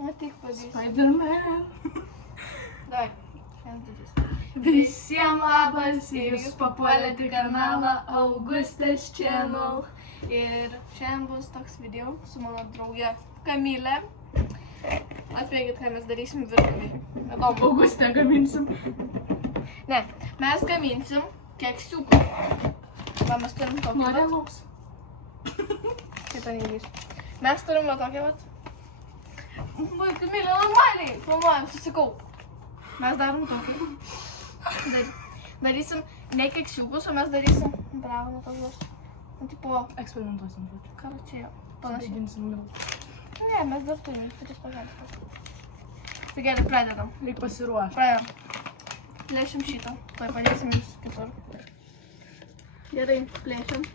Matyk pavyzdys. Spider-Man. Davai, šiandien didis. Visiems labas ir jūs papuolėte į kanalą Augustės Channel. Ir šiandien bus toks video su mano drauge Kamilė. Atspėkit, ką mes darysim virtuvėje. Augustę gaminsim. Ne, mes gaminsim keksiukus. Va, mes turim tokį vat. Norealaus. Kitą neįgysiu. Mes turim va tokį vat. Vai, Kamilė, normaliai filmuojam, susikaup. Mes darom tokį. Darysim ne keksiukus, o mes darysim bravo, tokius. Nu, tipo, Eksperimentuosim. ką čia jau? Panašiai. Sudėginsim gal. Ne, mes dar turim, tris pagalbos. Tai gerai, pradedam. Reik pasiruošti. Pradedam. Plėšim šitą. Tuoj padėsim jūs kitur. Gerai, plėšim.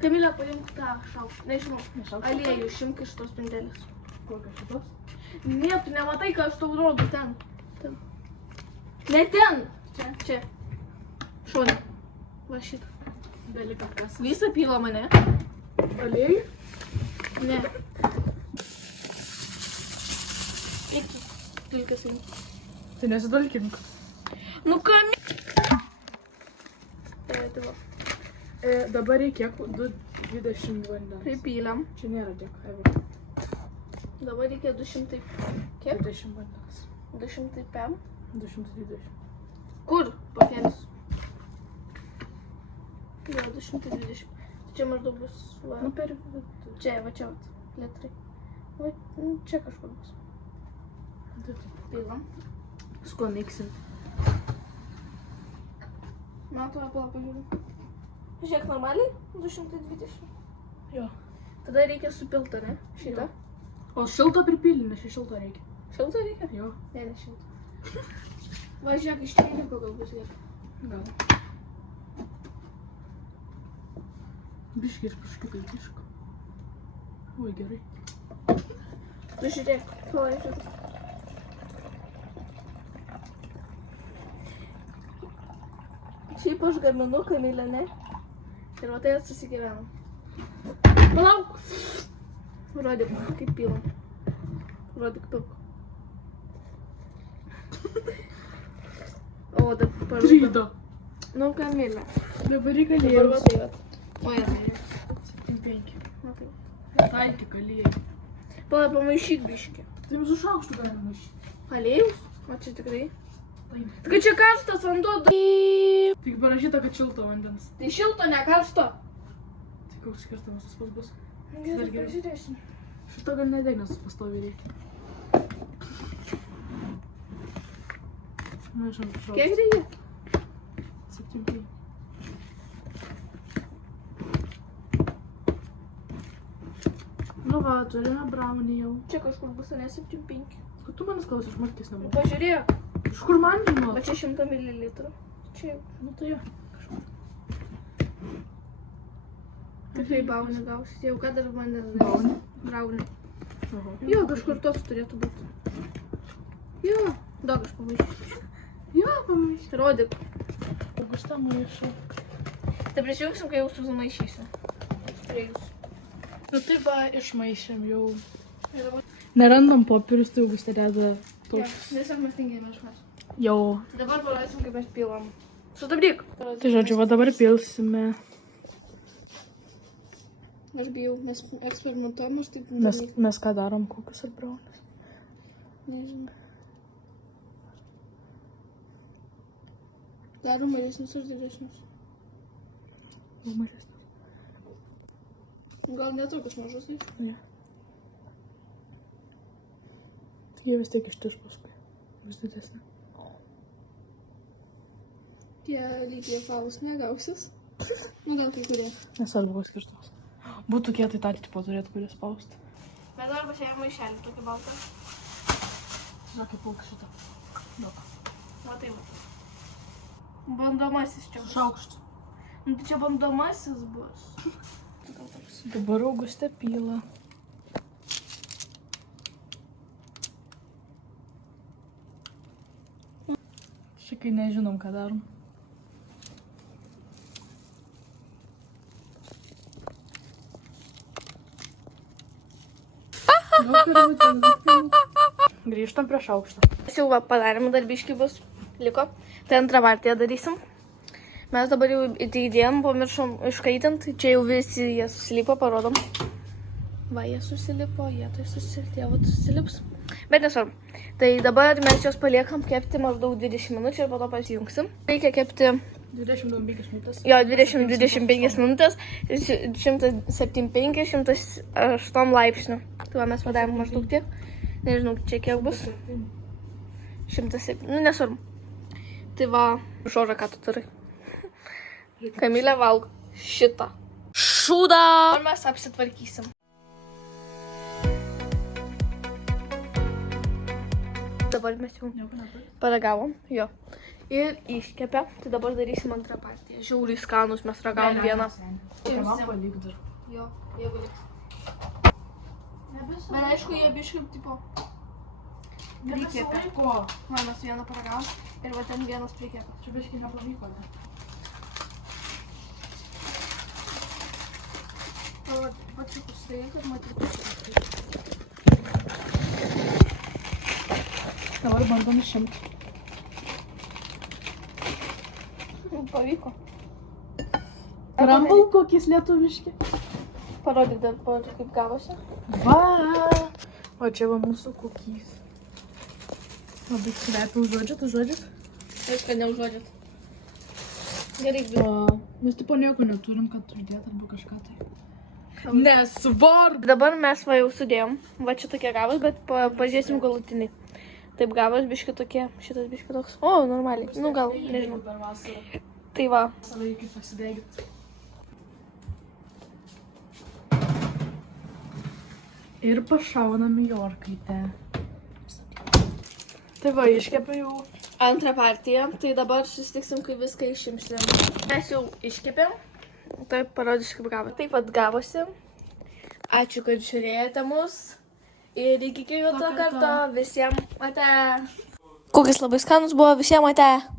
Kamilė, paimk tą šaukštą. Nežinau, aliejų šimk iš tos pindelės. Kokios šitos? Ne, tu nematai, ką aš tau rodo ten. Ten. Ne ten. Čia. Čia. Šone. Va šitą. Delikatas. Visą pylą mane. Aliejų? Ne. Eik tu. Tulkas eik. Tai nesidalkink. Nu Kamilė. Tai va. Dabar reikia 220 vandens. Pripylėm. Čia nėra tiek. Dabar reikia 200. Kiek? 20 vandens. 200 pem. 220. Kur pakelis? Jo, 220. Čia maždaug bus. Va. Nu per vidurį. Čia, va čia, litrai. Va, čia kažkur bus. Pilam. Su kuo miksinti? Man atrodo, pala pažiūrėjau. Žiūrėk, normaliai? 220. Jo. Tada reikia supiltą, ne? Šitą. O šilto pripilį, nes čia šilto reikia. Šiltą reikia? Jo. Ne, ne šiltą. Va, žiūrėk, iš tėliko gal bus gerai. Gal. Biški ir biški tai biška. Oi, gerai. Tu žiūrėk, pala žiūrėk. Šiaip aš gaminu Kamilę, ne? Ir va tai susigyvenam. Palauk! Rodyk, kaip pilam. Rodyk daug. O, dabar... Trydo. Nu, Kamilė. Dabar reikia Dabar va aliejus. tai va. O, jie tai. 75. Va tai. Tai tik aliejų. Pala, pamaišyk biškį. Tai su šaukštu galima maišyti. Aliejus? O čia tikrai. Taip. Tai čia karštas vanduo. Tik parašyta, kad šilto vandens. Tai šilto, ne karšto. Tai koks skirtumas tas pats bus. Gerai, geriau. pažiūrėsim. Šito gal nedeg, nes pastoviai reikia. Na, žinau, šaukštas. Kiek reikia? 7. Nu va, turime brownie jau. Čia kažkur bus, ne 7,5. Kad tu manęs klausai, aš markės Nu, nemoku. pažiūrėk. Iš kur man žinot? Va čia 100 ml. Čia jau. Nu tai jo. Tikrai baunį gausit. Jau ką dar man Baunį? Braunį. Oho. Jo, kažkur toks turėtų būti. Jo. Daug aš pamaišysiu. Jo, pamaišyti. Rodyk. Augustą maišą. Tai prisijungsim, kai jau sumaišysiu. Prie jūsų. Nu tai va, išmaišėm jau. Ir dabar... Nerandam popierius, tai Augustė deda Jo, toks. tiesiog mes tingėjame išmės. Jau. Dabar parodysim, kaip mes pilam. Sustabdyk. Tai žodžiu, va dabar pilsime. Aš bijau, mes eksperimentuojam, aš taip Mes ką darom, kokius ar brownies? Nežinau. Darom mažesnius ar didesnius. Gal mažesnis. Gal netokius mažus, ne? Ne. Jie vis tiek ištirs paskui. Vis didesnė. Tie lygiai apvalūs negausis. Nu gal kai kurie. Nesvarbu, koks skirtumas. Būtų kietai tą tipo turėtų kurį spausti. Bet dabar pasiėmė maišelį tokį baltą. Na, kaip pauk šitą. Daug. Va tai va. Bandomasis čia bus. Šaukštų. Nu tai čia bandomasis bus. Gal toks. Dabar Augustė pyla. Čia kai nežinom, ką darom. Daug yra būtent. Grįžtam prie šaukštą. Mes jau padarėm, darbiškai bus liko. Tai antrą partiją darysim. Mes dabar jau įdėjom, pamiršom iškaitint. Čia jau visi jie susilipo, parodom. Va, jie susilipo, jie tai susilips. Bet nesvarbu. Tai dabar mes juos paliekam kepti maždaug 20 minučių ir po to pasijungsim. Reikia kepti 25 minutės. jo 20-25 minutės, 175-108 laipsnių. Tai va, mes padarėm maždaug tiek. Nežinau, čia kiek bus. 107, nu nesvarbu. Tai va, žodžia, ką tu turi. Kamilė valgo šitą. Šūdą! Dabar mes apsitvarkysim. Dabar mes jau paragavom, jo. Ir iškepė. Tai dabar darysim antrą partiją. Žiauriai skanus, mes ragavom vieną. Man palik dar. Jo, jeigu liks. Bet aišku, jie biškai, tipo, prikėpė. Va, mes vieną paragavom ir va ten vienas prikėpė. Čia biškai nepavyko, ne? Va čia pustai, kad matytų. Dabar bandom išimti. Pavyko. Crumble kokis lietuviški. Parodyk dar, kaip gavosi. Va! O čia va mūsų kokys. Labai kvepia, užuodžiat? Taip, kad neužuodžiat. Gerai, Mes tipo nieko neturim, kad uždėt arba kažką tai. Nesvarbu! dabar mes va jau sudėjom. Va čia tokie gavos, bet pažiūrėsim galutinai. Taip gavos, biški tokie, šitas biški toks. O, normaliai. Nu gal, nežinau. Per vasarą. Tai va. Vasarą reikia pasidėgit. Ir pašaunam į orkaitę. Tai va, iškepiau jau. Antrą partiją. Tai dabar susitiksim, kai viską išimsim. Mes jau iškepėm. Taip parodysiu, kaip gavo. Taip pat gavosi. Ačiū, kad žiūrėjote mus. Ir iki kito karto. Visiems ate. Kokias labai skanus buvo, visiems ate.